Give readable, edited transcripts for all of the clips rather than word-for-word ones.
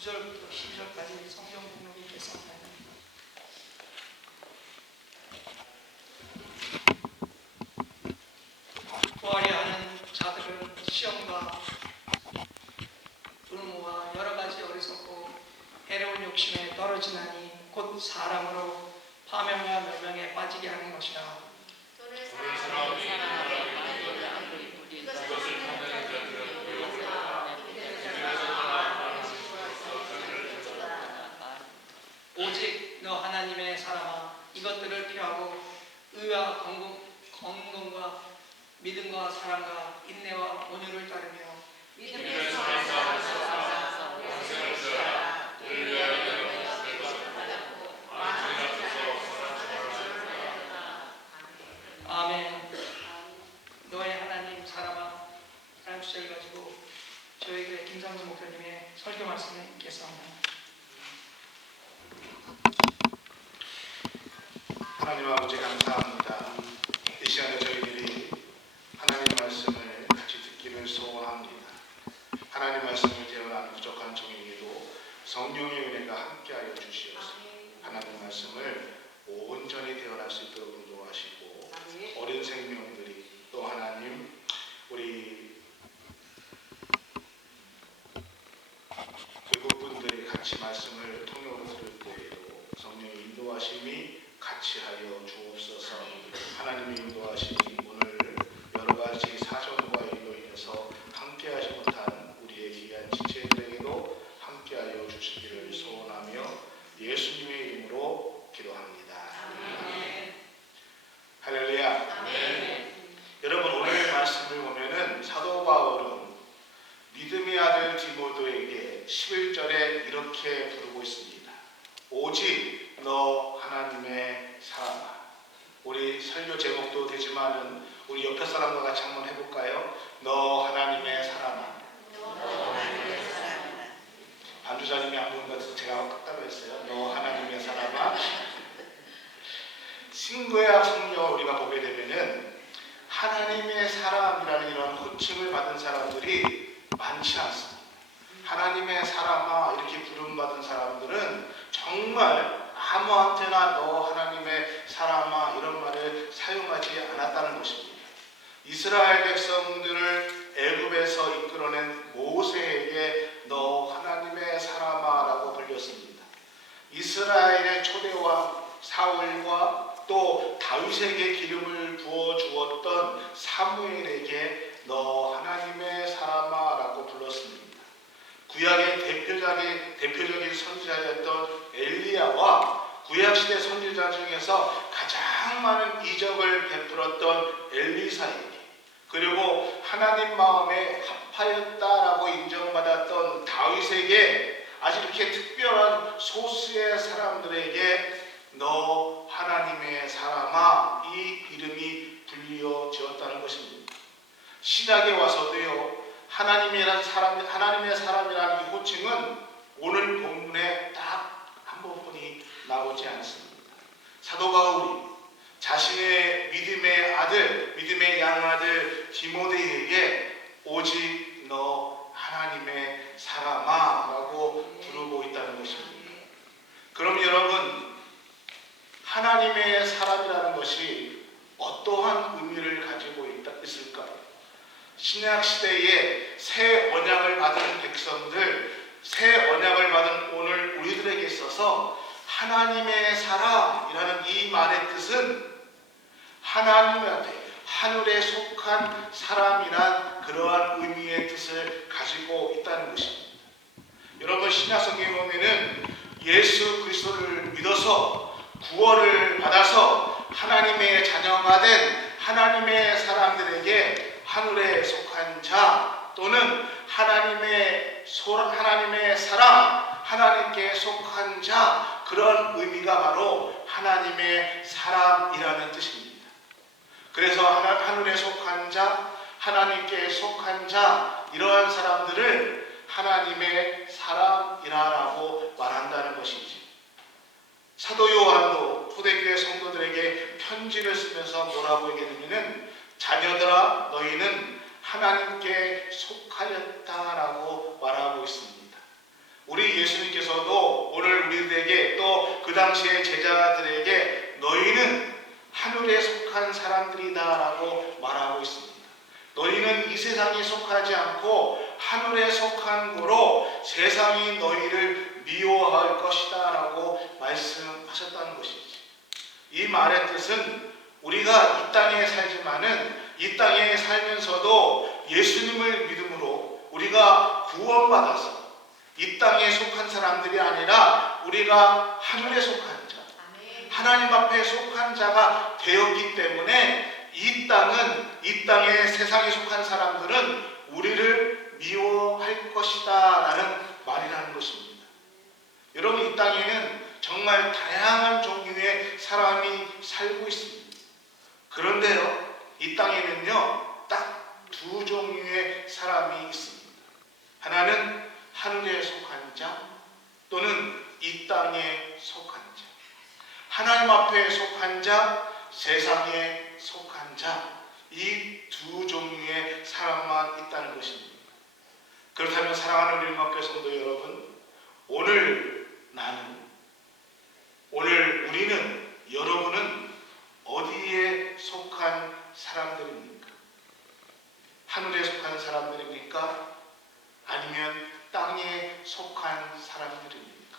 9절부터 12절까지 성경 목록이 있겠습니다. 부활이 하는 자들은 시험과 의무와 여러 가지 어리석고 해로운 욕심에 떨어지나니 곧 사람으로 파멸과 멸망에 빠지게 하는 것이라. 오직 너 하나님의 사람아, 이것들을 피하고 의와 건강과 믿음과 사랑과 인내와 온유를 따르며 아멘. 너의 하나님 사람아, 라는 주제를 가지고 저희 교회 김상수 목사님의 설교 말씀을 읽겠습니다. 하나님 아버지 감사합니다. 이 시간에 저희들이 하나님 말씀을 같이 듣기를 소원합니다. 하나님 말씀을 대언하는 부족한 종에게도 성령의 은혜가 함께하여 주시옵소서. 하나님 말씀을 온전히 대언할 수 있도록 인도하시고 어린 생명들이 또 하나님 우리 외국분들이 같이 말씀을 통역으로 들을 때에도 성령의 인도하심이 같이 하여 주옵소서. 하나님의 인도하심이 오늘 여러 가지 사정과 일로 인해서 함께하지 못한 우리의 귀한 지체들에게도 함께하여 주시기를 소원하며 예수님의 이름으로 기도합니다. 아멘. 할렐루야. 아멘. 여러분, 오늘 말씀을 보면은 사도 바울은 믿음의 아들 디모데에게 11절에 이렇게 부르고 있습니다. 오직 너 하나님의 사람아. 우리 설교 제목도 되지만은 우리 옆에 사람과 같이 한번 해볼까요? 너 하나님의 사람아. 반주자님이 안 보는 것 같아서 제가 따로 했어요. 너 하나님의 사람아. 신구약 성경을 우리가 보게 되면은 하나님의 사람이라는 이런 호칭을 받은 사람들이 많지 않습니다. 하나님의 사람아 이렇게 부름받은 사람들은 정말 아무한테나 너 하나님의 사람아 이런 말을 사용하지 않았다는 것입니다. 이스라엘 백성들을 애굽에서 이끌어낸 모세에게 너 하나님의 사람아라고 불렸습니다. 이스라엘의 초대왕 사울과 또 다윗에게 기름을 부어 주었던 사무엘에게 너 하나님의 사람아라고 불렀습니다. 구약의 대표적인 선지자였던 엘리야와 구약시대 선지자 중에서 가장 많은 이적을 베풀었던 엘리사에게, 그리고 하나님 마음에 합하였다라고 인정받았던 다윗에게 아주 이렇게 특별한 소수의 사람들에게 너 하나님의 사람아 이 이름이 불려지었다는 것입니다. 신약에 와서도요, 하나님의 사람이라는 이 호칭은 오늘 본문에 딱 한 번뿐이 나오지 않습니다. 사도 바울이 자신의 믿음의 아들, 믿음의 양아들 디모데에게 오직 너 하나님의 사람아 라고 부르고 있다는 것입니다. 그럼 여러분, 하나님의 사람이라는 것이 어떠한 의미를 가지고 있을까요? 신약시대에 새 언약을 받은 백성들, 새 언약을 받은 오늘 우리들에게 있어서 하나님의 사람이라는 이 말의 뜻은 하나님한테 하늘에 속한 사람이란 그러한 의미의 뜻을 가지고 있다는 것입니다. 여러분, 신약성경에 보면은 예수 그리스도를 믿어서 구원을 받아서 하나님의 자녀가 된 하나님의 사람들에게 하늘에 속한 자 또는 하나님의 사람, 하나님께 속한 자, 그런 의미가 바로 하나님의 사람이라는 뜻입니다. 그래서 하늘에 속한 자, 하나님께 속한 자, 이러한 사람들을 하나님의 사람이라고 말한다는 것이지. 사도 요한도 초대교회 성도들에게 편지를 쓰면서 뭐라고 얘기했냐면 자녀들아 너희는 하나님께 속하였다라고 말하고 있습니다. 우리 예수님께서도 오늘 우리들에게 또 그 당시의 제자들에게 너희는 하늘에 속한 사람들이다라고 말하고 있습니다. 너희는 이 세상에 속하지 않고 하늘에 속한 거로 세상이 너희를 미워할 것이다 라고 말씀하셨다는 것이지. 이 말의 뜻은 우리가 이 땅에 살지만은 이 땅에 살면서도 예수님을 믿음으로 우리가 구원받아서 이 땅에 속한 사람들이 아니라 우리가 하늘에 속한 자, 하나님 앞에 속한 자가 되었기 때문에 이 땅에 세상에 속한 사람들은 우리를 미워할 것이다 라는 말이라는 것입니다. 여러분, 이 땅에는 정말 다양한 종류의 사람이 살고 있습니다. 그런데요, 이 땅에는요 딱 두 종류의 사람이 있습니다. 하나는 하늘에 속한 자, 또는 이 땅에 속한 자. 하나님 앞에 속한 자, 세상에 속한 자, 이 두 종류의 사람만 있다는 것입니다. 그렇다면 사랑하는 우리 음악교 성도 여러분, 오늘 우리는, 여러분은 어디에 속한 사람들입니까? 하늘에 속한 사람들입니까? 아니면 땅에 속한 사람들입니까?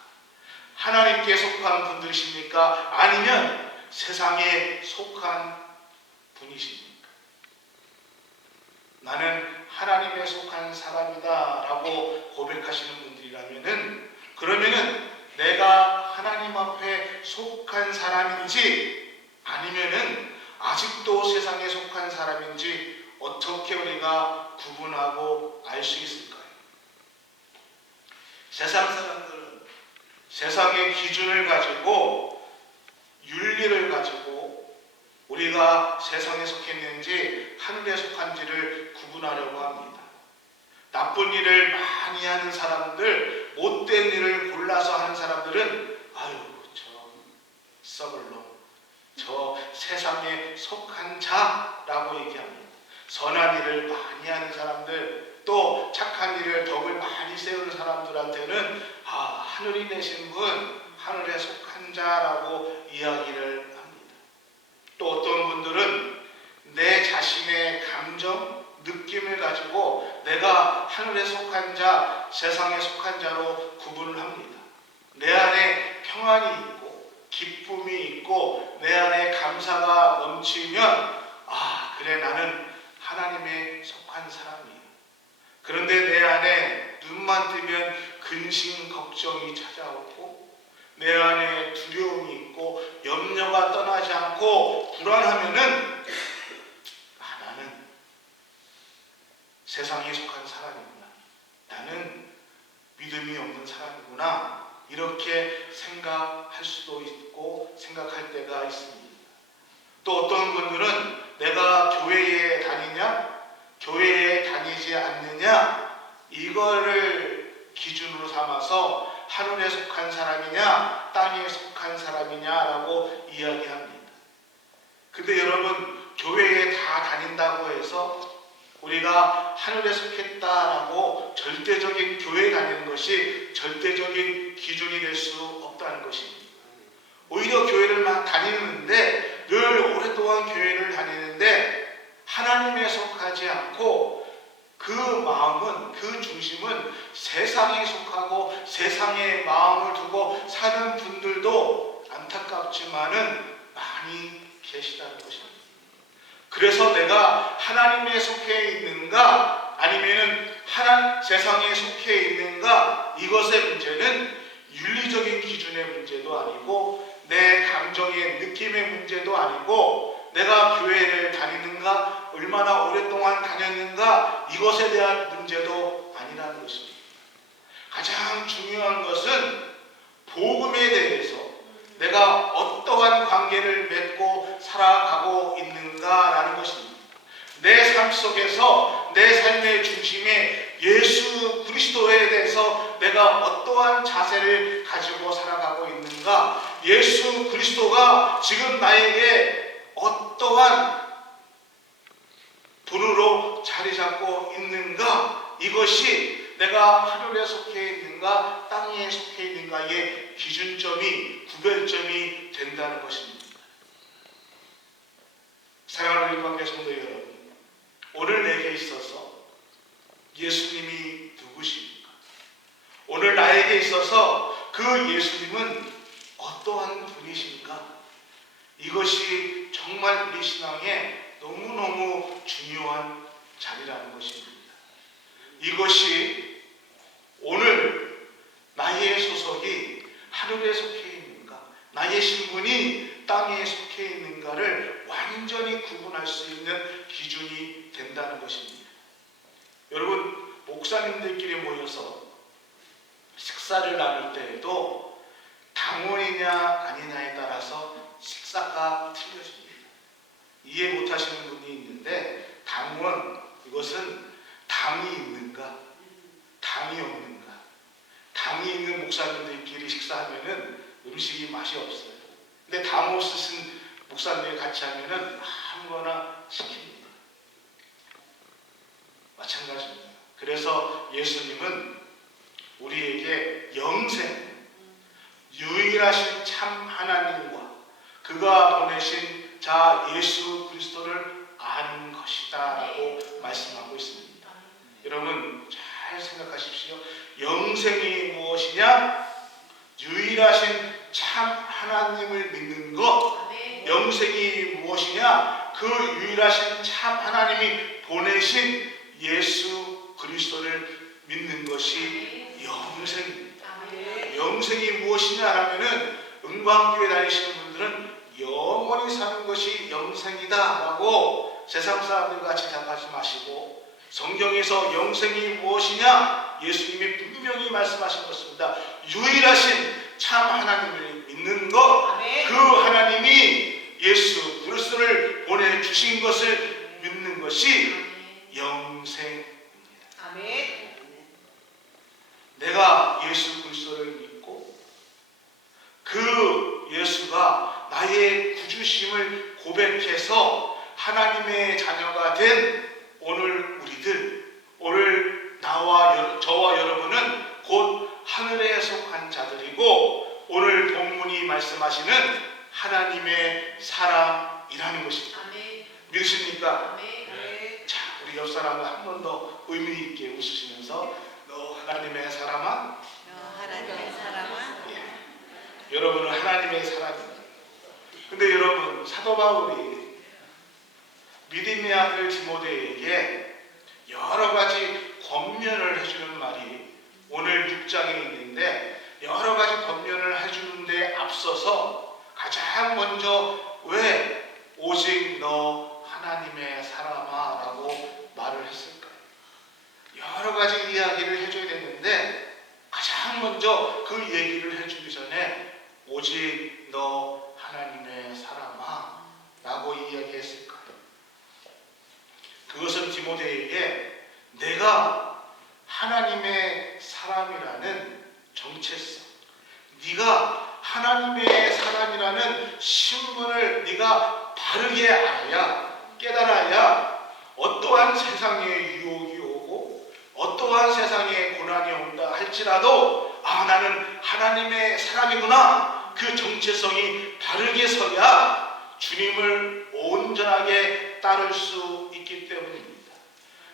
하나님께 속한 분들이십니까? 아니면 세상에 속한 분이십니까? 나는 하나님에 속한 사람이다 라고 고백하시는 분들이라면은, 그러면은 내가 하나님 앞에 속한 사람인지 아니면은 아직도 세상에 속한 사람인지 어떻게 우리가 구분하고 알 수 있을까요? 세상 사람들은 세상의 기준을 가지고, 윤리를 가지고 우리가 세상에 속했는지 하늘에 속한지를 구분하려고 합니다. 나쁜 일을 많이 하는 사람들, 못된 일을 골라서 하는 사람들은 저 썩을 놈, 저 세상에 속한 자라고 얘기합니다. 선한 일을 많이 하는 사람들, 또 착한 일을 덕을 많이 세우는 사람들한테는 하늘이 내신 분, 하늘에 속한 자라고 이야기를 합니다. 또 어떤 분들은 내 자신의 감정, 느낌을 가지고 내가 하늘에 속한 자, 세상에 속한 자로 구분을 합니다. 내 안에 평안이 있고 기쁨이 있고 내 안에 감사가 넘치면 그래, 나는 하나님에 속한 사람이에요. 그런데 내 안에 눈만 뜨면 근심, 걱정이 찾아오고 내 안에 두려움이 있고 염려가 떠나지 않고 불안하면은 나는 세상에 속한 사람이구나, 나는 믿음이 없는 사람이구나, 이렇게 생각할 수도 있고 생각할 때가 있습니다. 또 어떤 분들은 내가 교회에 다니냐, 교회에 다니지 않느냐, 이거를 기준으로 삼아서 하늘에 속한 사람이냐 땅에 속한 사람이냐라고 이야기합니다. 근데 여러분, 교회에 다 다닌다고 해서 우리가 하늘에 속했다라고 절대적인 교회에 다니는 것이 절대적인 기준이 될 수 없다는 것입니다. 오히려 교회를 막 다니는데, 늘 오랫동안 교회를 다니는데 하나님에 속하지 않고 그 마음은, 그 중심은 세상에 속하고 세상의 마음을 두고 사는 분들도 안타깝지만은 많이 계시다는 것입니다. 그래서 내가 하나님에 속해 있는가 아니면은 세상에 속해 있는가, 이것의 문제는 윤리적인 기준의 문제도 아니고 내 감정의 느낌의 문제도 아니고 내가 교회를 다니는가, 얼마나 오랫동안 다녔는가, 이것에 대한 문제도 아니라는 것입니다. 가장 중요한 것은 복음에 대해서 내가 어떠한 관계를 맺고 살아가고 있는가라는 것입니다. 내 삶 속에서 내 삶의 중심에 예수 그리스도에 대해서 내가 어떠한 자세를 가지고 살아가고 있는가, 예수 그리스도가 지금 나에게 어떠한 분으로 자리 잡고 있는가, 이것이 내가 하늘에 속해 있는가 땅에 속해 있는가의 기준점이 구별점이 된다는 것입니다. 사랑하는 우리 관계 성도 여러분, 오늘 내게 있어서 예수님이 누구십니까? 오늘 나에게 있어서 그 예수님은 어떠한 분이신가? 이것이 정말 우리 신앙에 너무너무 중요한 자리라는 것입니다. 이것이 오늘 나의 소속이 하늘에 속해 있는가, 나의 신분이 땅에 속해 있는가를 완전히 구분할 수 있는 기준이 된다는 것입니다. 여러분, 목사님들끼리 모여서 식사를 나눌 때에도 당원이냐 아니냐에 따라서 식사가 틀려집니다. 이해 못하시는 분이 있는데, 당원, 이것은 당이 있는가, 당이 없는가. 당이 있는 목사님들끼리 식사하면은 음식이 맛이 없어요. 근데 당 없으신 목사님들이 같이 하면은 아무거나 시킵니다. 마찬가지입니다. 그래서 예수님은 우리에게 영생, 유일하신 참 하나님과 그가 보내신 자 예수 그리스도를 아는 것이다 라고 말씀하고 있습니다. 여러분 잘 생각하십시오. 영생이 무엇이냐? 유일하신 참 하나님을 믿는 것. 영생이 무엇이냐? 그 유일하신 참 하나님이 보내신 예수 그리스도를 믿는 것이 영생입니다. 영생이 무엇이냐 하면은 은광교회 다니시는 분들은 영원히 사는 것이 영생이다 라고 세상 사람들 같이 답하지 마시고, 성경에서 영생이 무엇이냐? 예수님이 분명히 말씀하신 것입니다. 유일하신 참 하나님을 믿는 것, 그 하나님이 예수 그리스도를 보내주신 것을 믿는 것이 영생입니다. 내가 예수 그리스도를 믿고 그 예수가 나의 구주심을 고백해서 하나님의 자녀가 된 오늘 우리들, 오늘 저와 여러분은 곧 하늘에 속한 자들이고 오늘 본문이 말씀하시는 하나님의 사람이라는 것입니다. 믿으십니까? 자, 우리 옆 사람을 한 번 더 의미 있게 웃으시면서 너 하나님의 사람아? 예. 여러분은 하나님의 사람입니다. 근데 여러분, 사도 바울이 믿음의 아들 디모데에게 여러 가지 권면을 해주는 말이 오늘 6장에 있는데, 여러 가지 권면을 해주는 데 앞서서 가장 먼저 왜 오직 너 하나님의 사람아 라고 말을 했을까요? 여러 가지 이야기를 해줘야 되는데 가장 먼저 그 얘기를 해주기 전에 오직 너 하나님의 사람아 라고 이야기했을까요? 그것은 디모데에게 내가 하나님의 사람이라는 정체성, 네가 하나님의 사람이라는 신분을 네가 바르게 알아야, 깨달아야 어떠한 세상의 유혹이 오고 어떠한 세상의 고난이 온다 할지라도 나는 하나님의 사람이구나, 그 정체성이 바르게 서야 주님을 온전하게 따를 수 있기 때문입니다.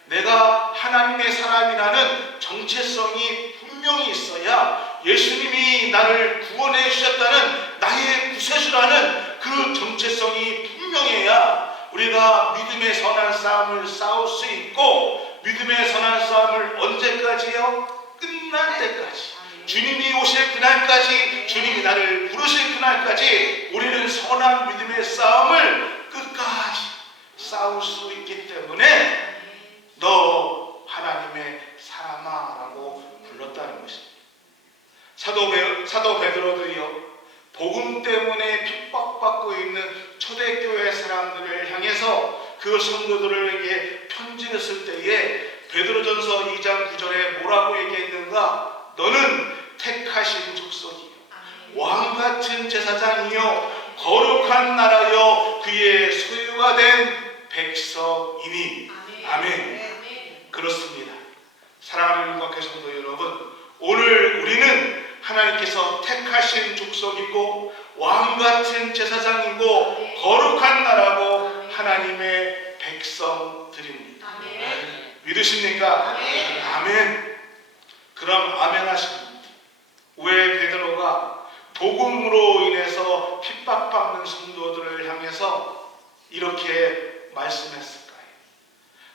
내가 하나님의 사람이라는 정체성이 분명히 있어야 예수님이 나를 구원해 주셨다는 나의 구세주라는 그 정체성이 분명해야 우리가 믿음의 선한 싸움을 싸울 수 있고, 믿음의 선한 싸움을 언제까지요? 끝날 때까지, 주님이 오실 그날까지, 주님이 나를 부르실 그날까지 우리는 선한 믿음의 싸움을 끝까지 싸울 수 있기 때문에 너 하나님의 사람아 라고 불렀다는 것입니다. 사도 베드로도요, 복음 때문에 핍박받고 있는 초대교회 사람들을 향해서 그 성도들에게 편지를 쓸 때에 베드로전서 2장 9절에 뭐라고 얘기했는가? 너는 택하신 족속이요, 왕같은 제사장이요, 거룩한 나라요, 그의 소유가 된 백성이니. 아멘. 그렇습니다. 사랑하는 윤곽회 성도 여러분, 오늘 우리는 하나님께서 택하신 족속이고 왕같은 제사장이고 거룩한 나라고 하나님의 백성들입니다. 믿으십니까? 아멘. 그럼 아멘 하십니다. 왜 베드로가 복음으로 인해서 핍박받는 성도들을 향해서 이렇게 말씀했을까요?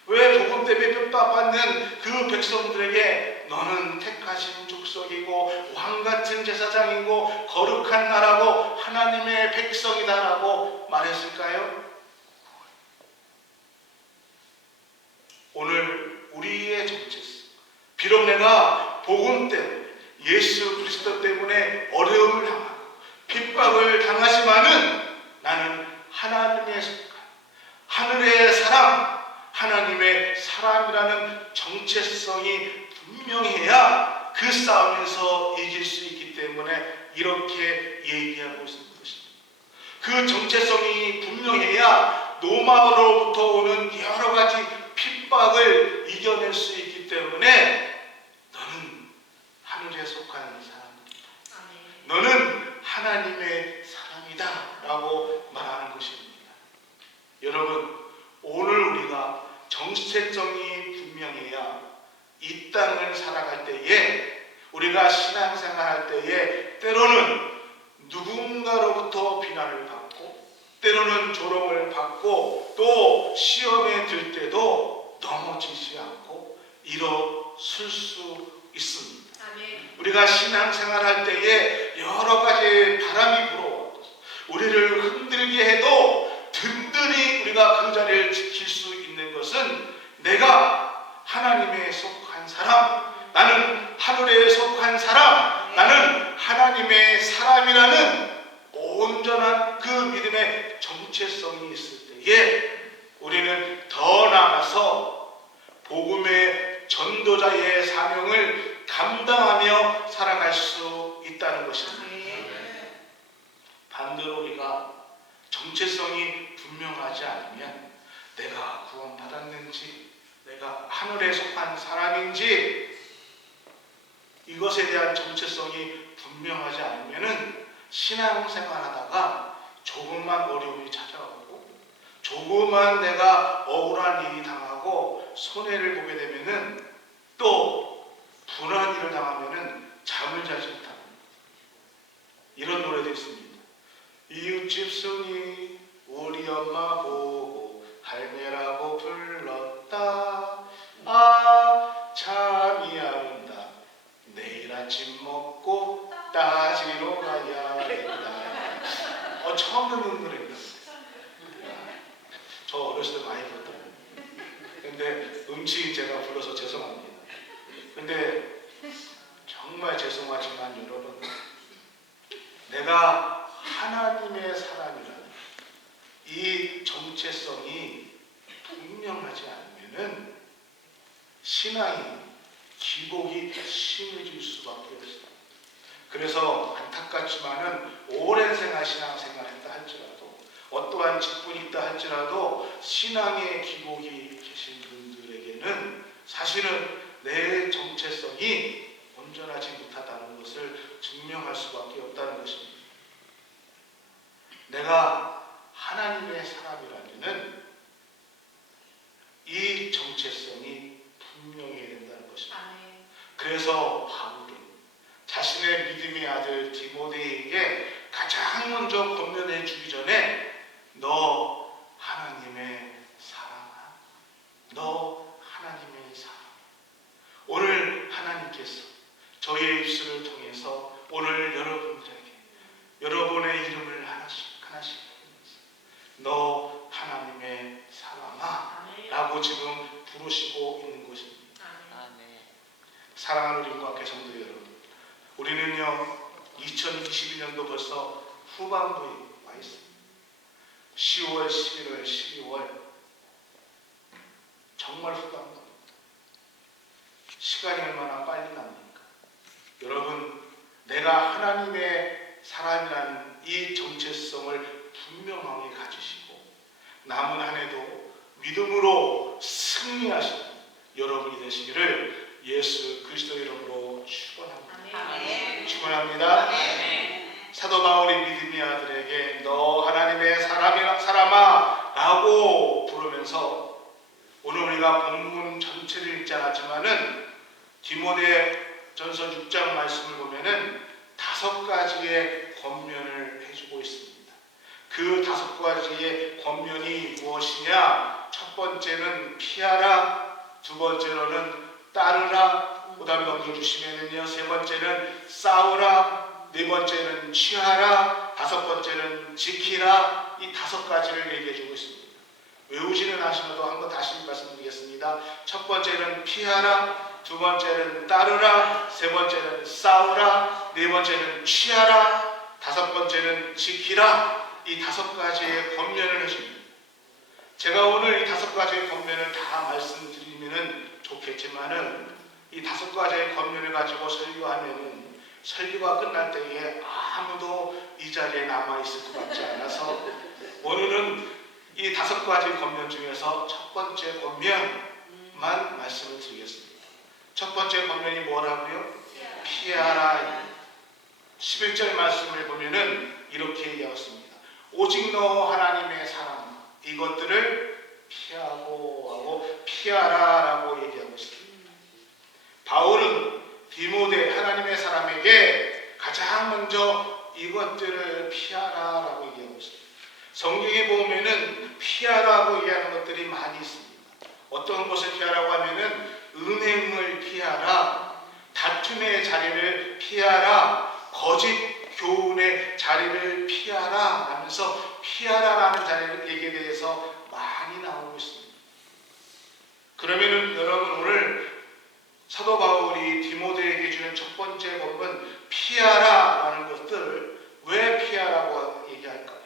왜 복음 때문에 핍박받는 그 백성들에게 너는 택하신 족속이고 왕같은 제사장이고 거룩한 나라고 하나님의 백성이다라고 말했을까요? 오늘 우리의 정체성, 비록 내가 복음 때문에 예수 그리스도 때문에 어려움을 당하고 핍박을 당하지만은 나는 하나님의 속한 하늘의 사람, 하나님의 사람이라는 정체성이 분명해야 그 싸움에서 이길 수 있기 때문에 이렇게 얘기하고 있는 것입니다. 그 정체성이 분명해야 노마로부터 오는 여러 가지 핍박을 이겨낼 수 있기 때문에 너는 하늘에 속한 사람이다. 너는 하나님의 사람이다 라고 말하는 것입니다. 여러분, 오늘 우리가 정체성이 분명해야 이 땅을 살아갈 때에, 우리가 신앙생활할 때에 때로는 누군가로부터 비난을 받고 때로는 조롱을 받고 또 시험에 들 때도 넘어지지 않고 일어설 수 있습니다. 우리가 신앙생활할 때에 여러 가지 바람이 불어와도 우리를 흔들게 해도 든든히 우리가 그 자리를 지킬 수 있는 것은 내가 하나님에 속한 사람, 나는 하늘에 속한 사람, 나는 하나님의 사람이라는 온전한 그 믿음의 정체성이 있을 때에 우리는 더 나아가서 복음의 전도자의 사명을 감당하며 살아갈 수 있다는 것입니다. 반대로 우리가 정체성이 분명하지 않으면 내가 구원받았는지, 내가 하늘에 속한 사람인지 이것에 대한 정체성이 분명하지 않으면 신앙생활하다가 조금만 어려움이 찾아오고 조금만 내가 억울한 일이 당하고 손해를 보게 되면은 또 분한 일을 당하면은 잠을 자지 못합니다. 이런 노래도 있습니다. 이웃집 순이 우리 엄마 보고 할매라고 불렀다. 아 참이 아름다. 내일 아침 먹고 따지러 가야겠다. 처음 듣는 노래입니다. 저 어렸을 때 많이 불렀거든요. 근데 음치 제가 불러서 죄송합니다. 근데 정말 죄송하지만 여러분, 내가 하나님의 사람이라는 이 정체성이 분명하지 않으면은 신앙이 기복이 심해질 수밖에 없습니다. 그래서 안타깝지만은 오랜 신앙생활 했다 할지라도 어떠한 직분이 있다 할지라도 신앙의 기복이 계신 분들에게는 사실은 내 정체성이 온전하지 못하다는 것을 증명할 수밖에 없다는 것입니다. 내가 하나님의 사람이라면 이 정체성이 분명해야 된다는 것입니다. 그래서 바울은 자신의 믿음의 아들 디모데에게 가장 먼저 권면해 주기 전에 너 하나님의 사랑아, 너 하나님의 사랑. 오늘 하나님께서 저의 입술을 통해서 오늘 여러분들에게 여러분의 이름을 하나씩 하나씩 너 하나님의 사랑아 라고 지금 부르시고 있는 것입니다. 사랑하는 우리 윤곽회 성도 여러분, 우리는요 2022년도 벌써 후반부에 와 있습니다. 10월, 11월, 12월 정말 후반부. 시간이 얼마나 빨리 갑니까? 여러분, 내가 하나님의 사람이라는 이 정체성을 분명하게 가지시고 남은 한 해도 믿음으로 승리하시는 여러분이 되시기를 예수 그리스도 이름으로 축원합니다. 아멘. 축원합니다. 사도 바울이 믿음의 아들에게 너 하나님의 사람아 라고 부르면서 오늘 우리가 본문 전체를 읽지 않았지만은 디모데전서 6장 말씀을 보면은 5가지의 권면을 해주고 있습니다. 그 5가지의 권면이 무엇이냐? 첫 번째는 피하라, 두 번째로는 따르라, 그 다음에 넘겨주시면은요, 세 번째는 싸우라, 네 번째는 취하라, 5번째는 지키라. 이 5가지를 얘기해주고 있습니다. 외우지는 않으셔도 한번 다시 말씀드리겠습니다. 첫 번째는 피하라, 두 번째는 따르라, 세 번째는 싸우라, 네 번째는 취하라, 5번째는 지키라. 이 5가지의 권면을 해줍니다. 제가 오늘 이 5가지의 권면을 다 말씀드리면 좋겠지만은 이 5가지의 권면을 가지고 설교하면은 설교가 끝날 때에 아무도 이 자리에 남아있을 것 같지 않아서 오늘은 이 5가지 권면 중에서 첫 번째 권면만 말씀을 드리겠습니다. 첫 번째 권면이 뭐라고요? 피하라. 11절 말씀을 보면은 이렇게 얘기하였습니다. 오직 너 하나님의 사랑 이것들을 피하고 하고 피하라 라고 얘기하고 있습니다. 바울은 디모데 하나님의 사람에게 가장 먼저 이것들을 피하라 라고 얘기하고 있습니다. 성경에 보면은 피하라고 얘기하는 것들이 많이 있습니다. 어떤 것을 피하라고 하면은 음행을 피하라, 다툼의 자리를 피하라, 거짓 교훈의 자리를 피하라 하면서 피하라라는 자리에 대해서 많이 나오고 있습니다. 그러면은 여러분 오늘 사도 바울이 디모데에게 주는 첫 번째 법은 피하라라는 것들 왜 피하라고 얘기할까요?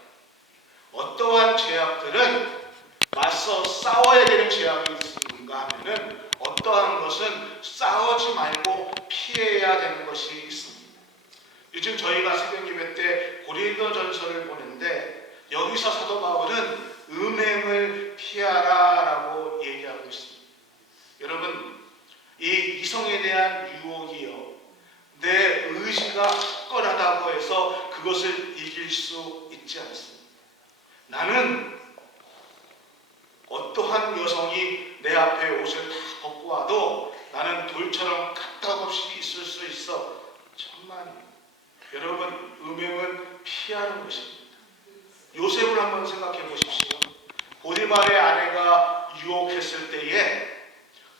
어떠한 죄악들은 맞서 싸워야 되는 죄악이 있는가 하면은 어떠한 것은 싸우지 말고 피해야 되는 것이 있습니다. 요즘 저희가 새벽 예배 때 고린도전서를 보는데 여기서 사도 바울은 음행을 피하라라고 얘기하고 있습니다. 여러분 이 이성에 대한 유혹이요, 내 의지가 굳건하다고 해서 그것을 이길 수 있지 않습니다. 나는 어떠한 여성이 내 앞에 옷을 다 벗고 와도 나는 돌처럼 까딱없이 있을 수 있어. 천만이에요. 여러분 음행은 피하는 것입니다. 요셉을 한번 생각해 보십시오. 보디발의 아내가 유혹했을 때에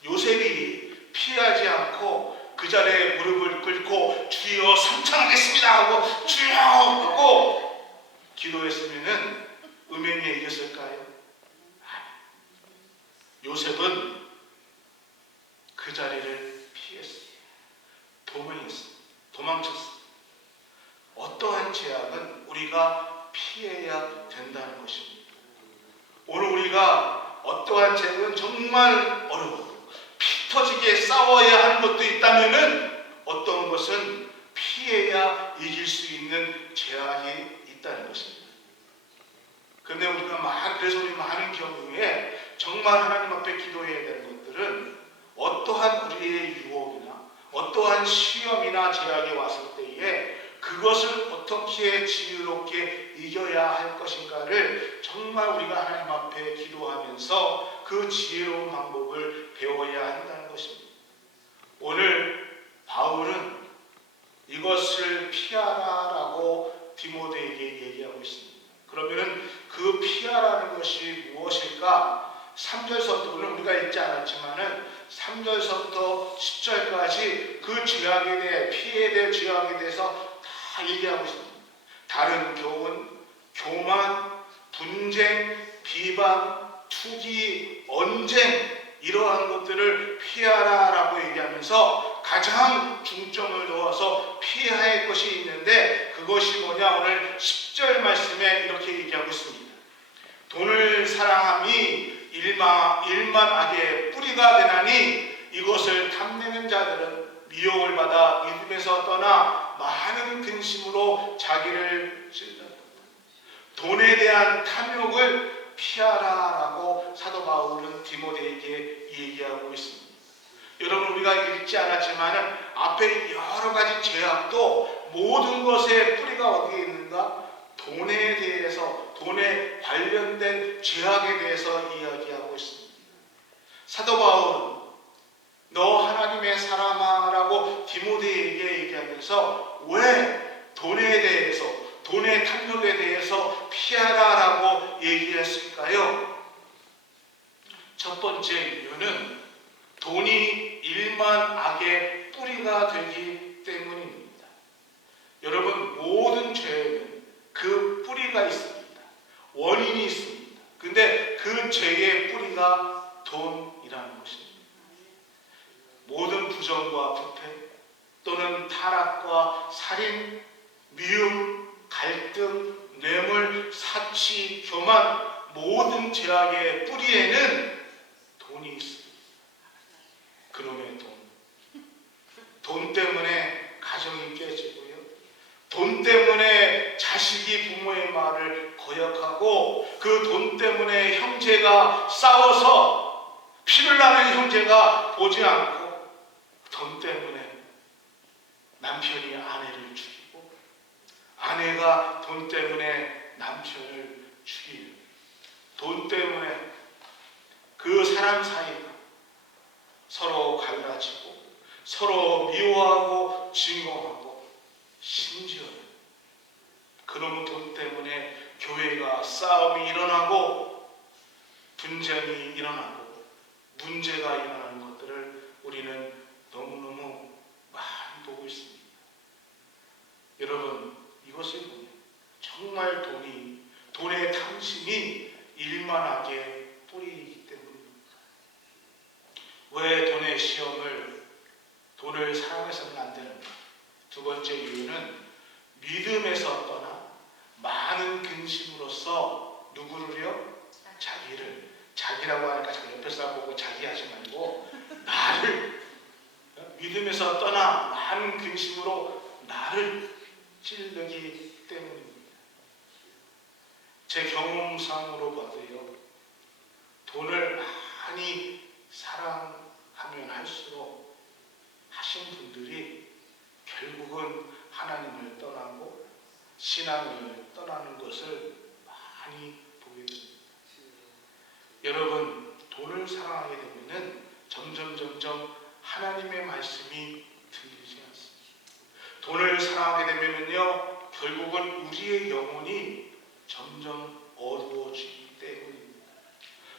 요셉이 피하지 않고 그 자리에 무릎을 꿇고 주여 삼창하겠습니다 하고 주여 하고 기도했으면은 음행에 이겼을까요? 요셉은 그 자리를 피했어요. 도망쳤어요. 어떠한 죄악은 우리가 피해야 된다는 것입니다. 오늘 우리가 어떠한 죄악은 정말 어려워요. 피 터지게 싸워야 하는 것도 있다면은 어떤 것은 피해야 이길 수 있는 죄악이 있다는 것입니다. 그런데 그래서 우리 많은 경우에 정말 하나님 앞에 기도해야 되는 것들은 어떠한 우리의 유혹이나 어떠한 시험이나 제약이 왔을 때에 그것을 어떻게 지혜롭게 이겨야 할 것인가를 정말 우리가 하나님 앞에 기도하면서 그 지혜로운 방법을 배워야 한다는 것입니다. 오늘 바울은 이것을 피하라라고 디모데에게 얘기하고 있습니다. 그러면은 그 피하라는 것이 무엇일까? 3절서부터 물론 우리가 읽지 않았지만은 3절서부터 10절까지 그 죄악에 대해 피해에 대해 죄악에 대해서 다 얘기하고 있습니다. 다른 교훈, 교만, 분쟁, 비방, 투기, 언쟁 이러한 것들을 피하라라고 얘기하면서 가장 중점을 두어서 피해야 할 것이 있는데 그것이 뭐냐? 오늘 10절 말씀에 이렇게 얘기하고 있습니다. 돈을 사랑함이 일만 악의 뿌리가 되나니 이것을 탐내는 자들은 미혹을 받아 믿음에서 떠나 많은 근심으로 자기를 찔렀다. 돈에 대한 탐욕을 피하라라고 사도 바울은 디모데에게 얘기하고 있습니다. 여러분 우리가 읽지 않았지만 앞에 여러 가지 죄악도 모든 것의 뿌리가 어디에 있는가? 돈에 대해서, 돈에 관련된 죄악에 대해서 이야기하고 있습니다. 사도 바울은 너 하나님의 사람아라고 디모데에게 얘기하면서 왜 돈에 대해서, 돈의 탐욕에 대해서 피하라라고 얘기했을까요? 첫 번째 이유는 돈이 일만 악의 뿌리가 되기 때문입니다. 여러분, 모든 죄에는 그 뿌리가 있습니다. 원인이 있습니다. 근데 그 죄의 뿌리가 돈이라는 것입니다. 모든 부정과 부패 또는 타락과 살인, 미움, 갈등, 뇌물, 사치, 교만, 모든 죄악의 뿌리에는 돈이 있습니다. 그놈의 돈. 돈 때문에 가정이 깨지고요. 돈 때문에 자식이 부모의 말을 거역하고 그 돈 때문에 형제가 싸워서 피를 나는 형제가 보지 않고 돈 때문에 남편이 아내를 죽이고 아내가 돈 때문에 남편을 죽이는, 돈 때문에 그 사람 사이가 서로 갈라지고 서로 미워하고 증오하고 심지어는 그놈의 돈 때문에 교회가 싸움이 일어나고 분쟁이 일어나고 문제가 일어나는 것들을 우리는 너무너무 많이 보고 있습니다. 여러분, 이것을 보면 정말 돈의 탐심이 일만하게 뿌리이기 때문입니다. 왜 돈의 시험을, 돈을 사랑해서는 안 되는가? 두 번째 이유는 믿음에서 떠나 많은 근심으로써 누구를요? 자기라고 하니까 자기 옆에 사람 보고 자기 하지 말고 나를, 믿음에서 떠나 많은 근심으로 나를 찔르기 때문입니다. 제 경험상으로 봐도요, 돈을 많이 사랑하면 할수록 하신 분들이 결국은 하나님을 떠나고 신앙을 떠나는 것을 많이 보게 됩니다. 여러분, 돈을 사랑하게 되면은 점점 하나님의 말씀이 들리지 않습니다. 돈을 사랑하게 되면은요, 결국은 우리의 영혼이 점점 어두워지기 때문입니다.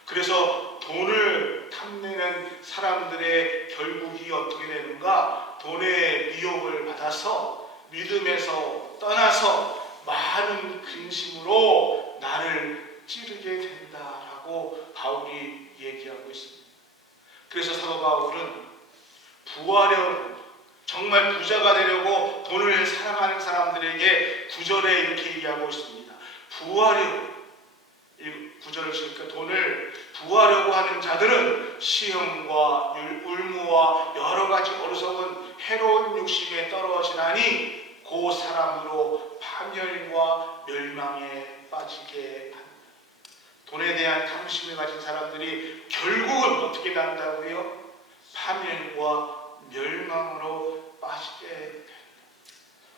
그래서 돈을 탐내는 사람들의 결국이 어떻게 되는가? 돈의 미혹을 받아서 믿음에서 떠나서 많은 근심으로 나를 찌르게 된다라고 바울이 얘기하고 있습니다. 그래서 사도 바울은 부하려고, 정말 부자가 되려고 돈을 사랑하는 사람들에게 9절에 이렇게 얘기하고 있습니다. 부하려고, 9절을 보니까 돈을 부하려고 하는 자들은 시험과 울무와 여러 가지 어리석은 해로운 욕심에 떨어지나니 그 사람으로 파멸과 멸망에 빠지게 합니다. 돈에 대한 탐심을 가진 사람들이 결국은 어떻게 난다고요? 파멸과 멸망으로 빠지게 됩니다.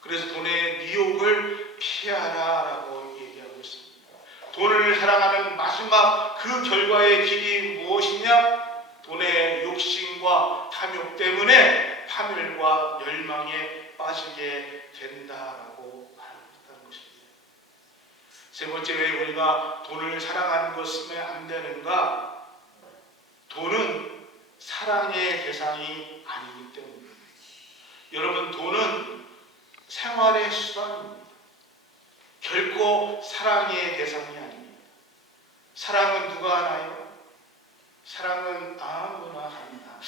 그래서 돈의 미혹을 피하라라고 얘기하고 있습니다. 돈을 사랑하는 마지막 그 결과의 길이 무엇이냐? 돈의 욕심과 탐욕 때문에 파멸과 멸망에 빠지게 된다라고 말했다는 것입니다. 세 번째, 왜 우리가 돈을 사랑하는 것은 안 되는가? 돈은 사랑의 대상이 아니기 때문입니다. 여러분, 돈은 생활의 수단입니다. 결코 사랑의 대상이 아닙니다. 사랑은 누가 하나요? 사랑은 아무나 합니다.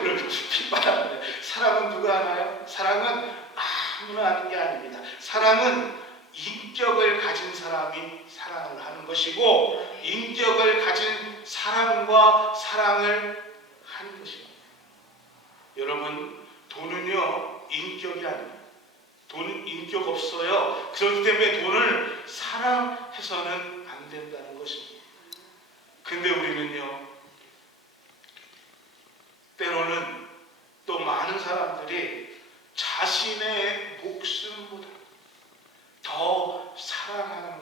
오늘 핏바람인데, 사랑은 누가 하나요? 사랑은 아무나 하는 게 아닙니다. 사랑은 인격을 가진 사람이 사랑을 하는 것이고, 인격을 가진 사람과 사랑을 하는 것입니다. 여러분, 돈은요, 인격이 아닙니다. 돈은 인격 없어요. 그렇기 때문에 돈을 사랑해서는 안 된다는 것입니다. 근데 우리는요, 때로는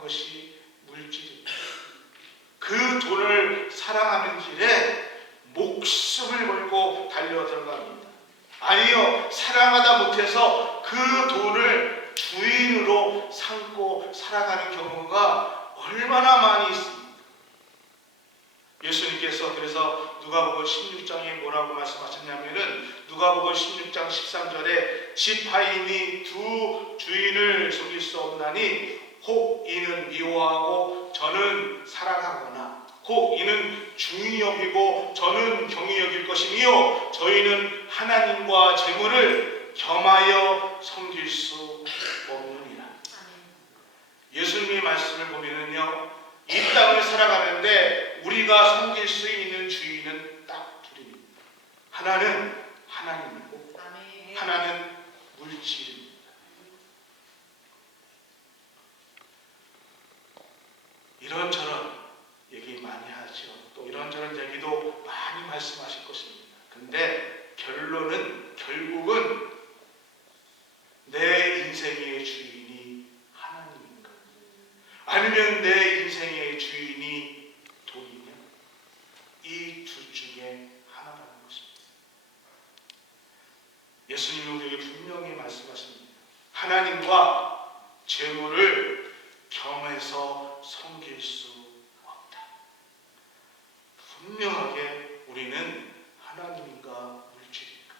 그것이 물질입니다. 그 돈을 사랑하는 길에 목숨을 걸고 달려 들어갑니다. 아니요, 사랑하다 못해서 그 돈을 주인으로 삼고 살아가는 경우가 얼마나 많이 있습니다. 예수님께서 그래서 누가복음 16장에 뭐라고 말씀하셨냐면은 누가복음 16장 13절에 지파인이 두 주인을 섬길 수 없나니 혹 이는 미워하고 저는 사랑하거나 혹 이는 중히 여기고 저는 경히 여길 것이며 저희는 하나님과 재물을 겸하여 섬길 수 없느니라. 예수님의 말씀을 보면은요, 이 땅을 살아가는데 우리가 섬길 수 있는 주인은 딱 둘입니다. 하나는 하나님이고 하나는 물질입니다. 이런저런 얘기 많이 하죠. 또 이런저런 얘기도 많이 말씀하실 것입니다. 근데 결국은 내 인생의 주인이 하나님인가? 아니면 내 인생의 주인이 돈이냐? 이 둘 중에 하나라는 것입니다. 예수님은 우리에게 분명히 말씀하십니다. 하나님과 재물을 겸해서 섬길 수 없다. 분명하게 우리는 하나님인가 물질인가?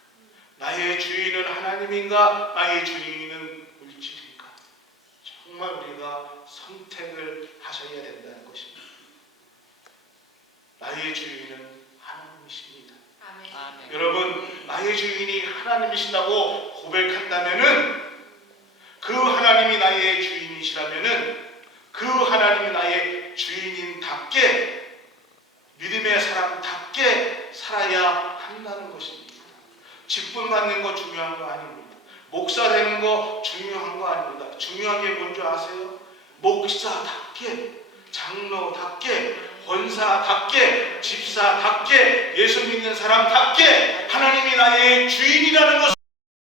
나의 주인은 하나님인가? 나의 주인은 물질인가? 정말 우리가 선택을 하셔야 된다는 것입니다. 나의 주인은 하나님이십니다. 아멘. 여러분, 나의 주인이 하나님이시다고 고백한다면은 그 하나님이 나의 주인이시라면은 그 하나님이 나의 주인인답게 믿음의 사람답게 살아야 한다는 것입니다. 직분 받는 거 중요한 거 아닙니다. 목사 되는 거 중요한 거 아닙니다. 중요한 게 뭔지 아세요? 목사답게, 장로답게, 권사답게, 집사답게, 예수 믿는 사람답게 하나님이 나의 주인이라는 것을